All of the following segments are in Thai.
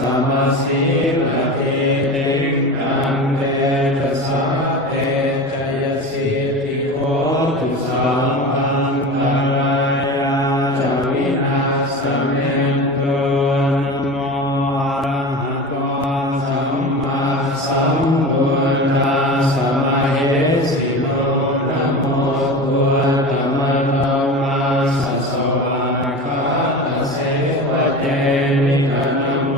Samasila สัมพุทธัสสะมเหสิโลนะโมพุทธมโนมัสสะสวากขาตเสวะเตนิกะนะโม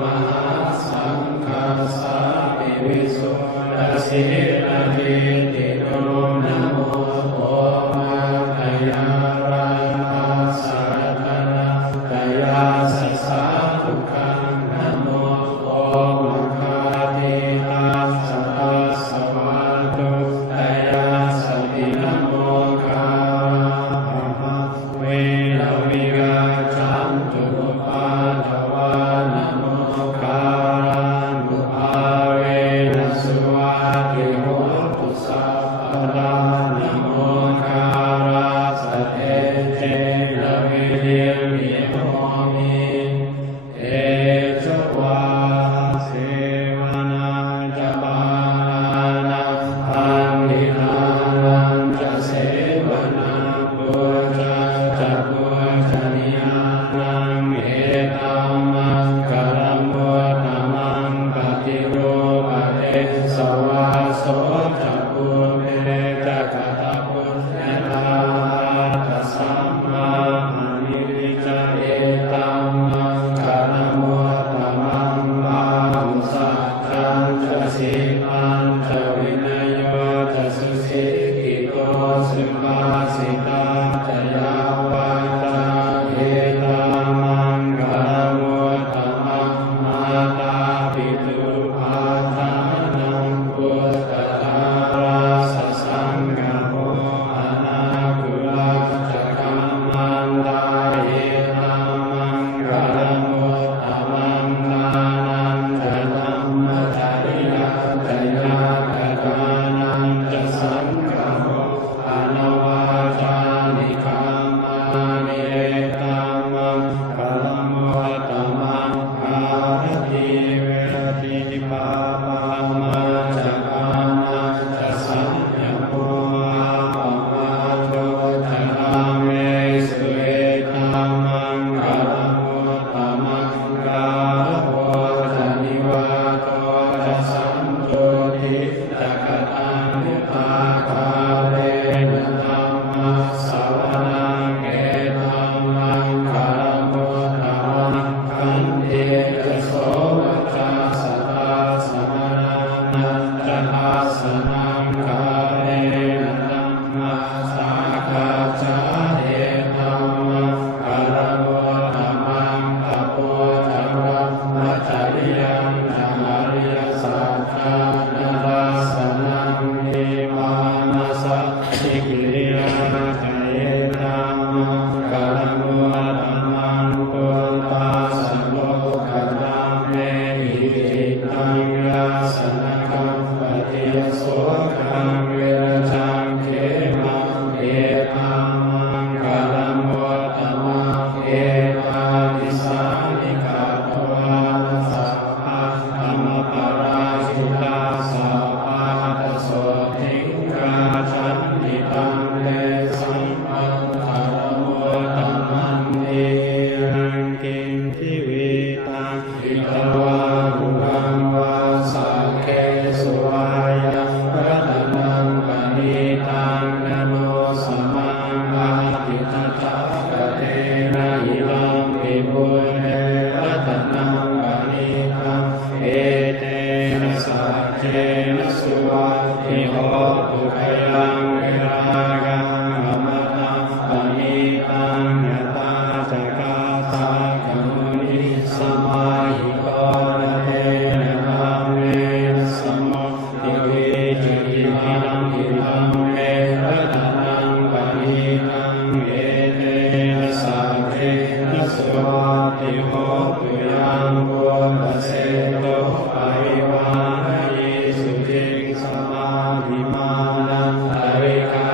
มหาสังฆัสสะปิวิสุทธัสสิระติติโนนะโมโอมาตยาราภัสสะทะนะตยาสัสสะทุกขังนะโมโอมคาติตัสสะภะคะวะโตตยาสัพพินะโมคาระเวรวิราชันตุปาทวานะโมคารังอุปาเวนะสุวาติโหตุสัพพะทานะโมคารัสสะเตเจนะวิริยมิโมมิเอจวาเสวนาจะปานาอันนิทานันจะเสวนาปุจจะปุจนิยานังเอตัมมังกะรัมโมตัมมังปฏิโรปะเตสวาโสจะปุเตจะกะตะปุญญาตัสสัมมานิริจาเอตัมมังกะรัมโมตัมมังมาหุสัจจันจะสิปันจะวินัยโยจะสุสิกิโตสุภาสิตาจะยาวาจาเอตัมมังกะรัมโมตัมมังมาตาปิตุปาทานังพุทธทาราสสังฆโมอนาคุลักจะกัมมันตาเอตัมมังกะรัมโมตัมมังนานันจะธัมมจาริยาจะยากะกานันจะสังฆโมอนวาจานิคัมมานิเอตัมมังกะรัมโมตัมมังภารติเวรติปาปามาจะกานันจะสัญญโมอาปะมาโตจะนาเมสุเอตัมมังกะรัมโมตัมมังกาโพจะนิวาโตจะสันโตทิจะกตังนิปาคาเรนะธัมมัสสวนังเอตัมมังกะรัมโมตัมมังคันเตจะโสวัจจาสัทธาสมนานันจะอาสนังคาเรนะธัมมัสสาคาจาเอตัมมังกะรัมโมตัมมังตะโพจะรัมมจาริยังจะอริยสัจจานาราสนังนิมานะสัจฉิกิริยาจะเอตัมมังกะรัมโมตัมมังปุตตาสโลกตัมเมหิจิตังยาสนะกัมปติยโสกังเวรจังเขมังเอตัมมังกะรัมโมตัมมังเอตานิสานิกาโตวาสัพพะธัมมปาราชิตาสัพพะตโสทิงกาชันติตังเตสัมปังคารโมตัมมังเอรังกิงทิวิตังอิตวาหุกังวาสักเคสุวายังรัตนังปณิตังนะโมสัมมังอาทิตตะกะเตนะอิลังปิปุเรรัตนังปณิตังเอเตนะสัจเจนะสุวัตถิโหตุขยังเวรากังอมตังปณิตังยตาจักาตากะมุนิสมาหิโกนะเตนะธัมเมนะสมโมติวิจิติมินังอิทัมเมรัตนังปณิตังเอเตนะสัจเจนะสุวัตถิโหตุยังพุทธเสโตปะริวานิสุจิงสมาธิมานังอริกา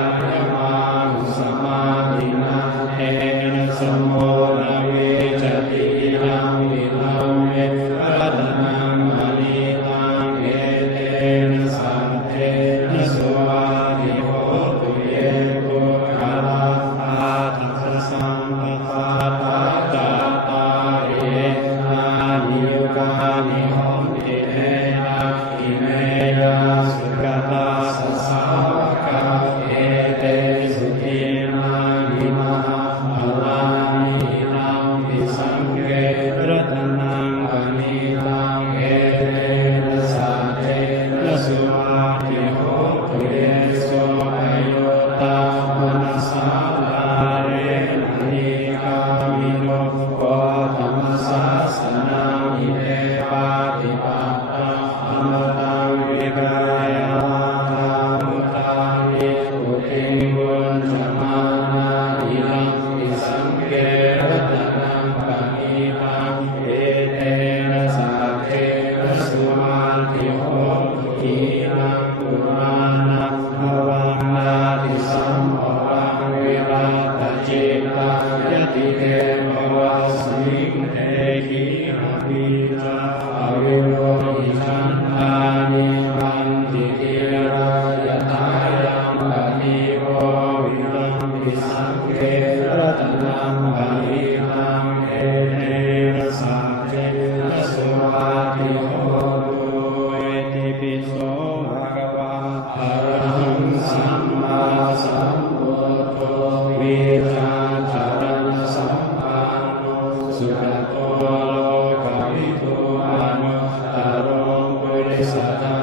สัทธา